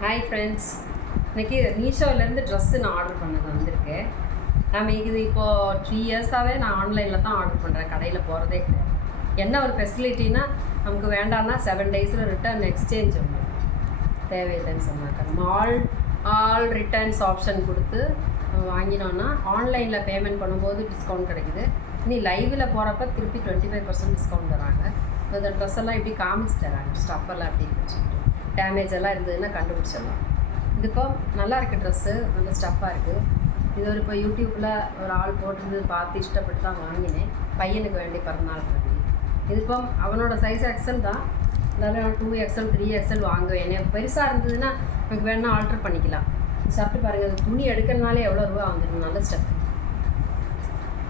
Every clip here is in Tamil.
ஹாய் ஃப்ரெண்ட்ஸ், இன்றைக்கி மீஷோவிலேருந்து ட்ரெஸ்ஸு நான் ஆர்டர் பண்ணது வந்திருக்கு. இது இப்போது 3 இயர்ஸாகவே நான் ஆன்லைனில் தான் ஆர்டர் பண்ணுறேன், கடையில் போகிறதே கிடையாது. என்ன ஒரு ஃபெசிலிட்டினா, நமக்கு வேண்டாம்னா 7 டேஸில் ரிட்டர்ன் எக்ஸ்சேஞ்ச் உண்டு. தேவையில்லைன்னு சொன்னாக்க நம்ம ஆல் ரிட்டர்ன்ஸ் ஆப்ஷன் கொடுத்து வாங்கினோன்னா ஆன்லைனில் பேமெண்ட் பண்ணும்போது டிஸ்கவுண்ட் கிடைக்குது. இனி லைவில் போகிறப்ப திருப்பி 25% டிஸ்கவுண்ட் தராங்க. இந்த ட்ரெஸ் எல்லாம் இப்படி காமிச்சு தராங்க, ஸ்டஃப்பெல்லாம் எப்படி வச்சுக்கிட்டு டேமேஜ் எல்லாம் இருந்ததுன்னா கண்டுபிடிச்சிடலாம். இது இப்போ நல்லா இருக்குது, ட்ரெஸ்ஸு நல்ல ஸ்டஃப்பாக இருக்குது. இது ஒரு இப்போ யூடியூப்பில் ஒரு ஆள் போட்டுருந்து பார்த்து இஷ்டப்பட்டு தான் வாங்கினேன், பையனுக்கு வேண்டி பிறந்தநாள் பண்ணி. இது இப்போ அவனோட சைஸ் எக்ஸல் தான், அதனால் நான் 2XL 3XL வாங்குவேன். எனக்கு பெருசாக இருந்ததுன்னா எனக்கு வேணால் ஆல்ட்ரு பண்ணிக்கலாம். சாப்பிட்டு பாருங்கள், அது துணி எடுக்கிறதுனாலே எவ்வளோ ரூபா வந்துடும். நல்ல ஸ்டெப்,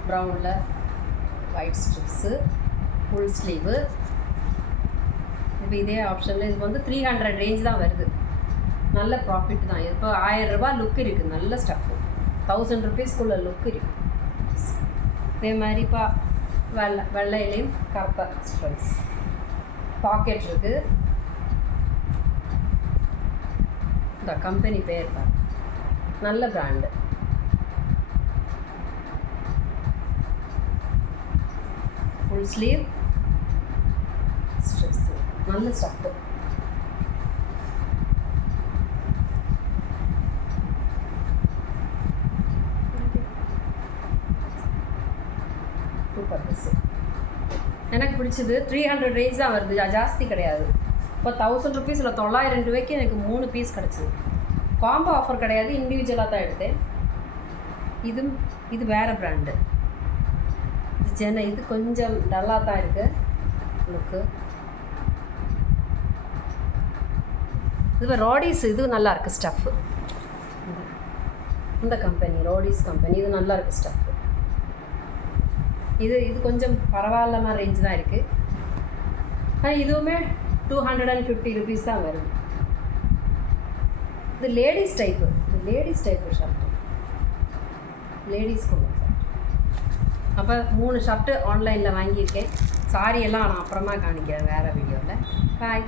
ப்ரௌனில் ஒயிட் ஸ்ட்ரிப்ஸு, ஃபுல் ஸ்லீவு. இப்போ இதே ஆப்ஷனில் இது வந்து 300 ரேஞ்ச் தான் வருது. நல்ல ப்ராஃபிட் தான். இப்போ 1000 ரூபா லுக் இருக்குது, நல்ல ஸ்டஃப்பு. 1000 ருபீஸ்க்குள்ள லுக் இருக்குது. இதே மாதிரி இப்போ வெள்ளையிலையும் கருப்பா ஸ்ட்ரைப்ஸ், பாக்கெட் இருக்குது. இந்த கம்பெனி பேர் தான், நல்ல பிராண்டு. ஃபுல் ஸ்லீவ் ஸ்ட்ரிப்ஸ், நல்ல ஸ்டஃப்பு. சூப்பர் ட்ரெஸ்ஸு, எனக்கு பிடிச்சது. 300 ரேஞ்ச் தான் வருது, ஜாஸ்தி கிடையாது. இப்போ 1000 ருபீஸில் 900 ரூபாய்க்கு எனக்கு 3 பீஸ் கிடச்சிது. காம்போ ஆஃபர் கிடையாது, இண்டிவிஜுவலாக தான் எடுத்தேன். இது வேறு பிராண்டு. இது கொஞ்சம் டல்லாக தான் இருக்குது லுக்கு. இது ரோடிஸ், இது நல்லா இருக்குது ஸ்டஃப்பு. இந்த கம்பெனி ரோடிஸ் கம்பெனி, இது நல்லா இருக்குது ஸ்டஃப்பு. இது கொஞ்சம் பரவாயில்லாம ரேஞ்ச் தான் இருக்குது. ஆனால் இதுவுமே 250 ருபீஸ் தான் வருது. இது லேடிஸ் டைப்பு, ஷர்ட்டு, லேடிஸ் கொண்டு ஷர்ட். அப்போ 3 ஷர்ட்டு ஆன்லைனில் வாங்கியிருக்கேன். சாரியெல்லாம் நான் அப்புறமா காணிக்கிறேன் வேறு வீடியோவில். பாய்.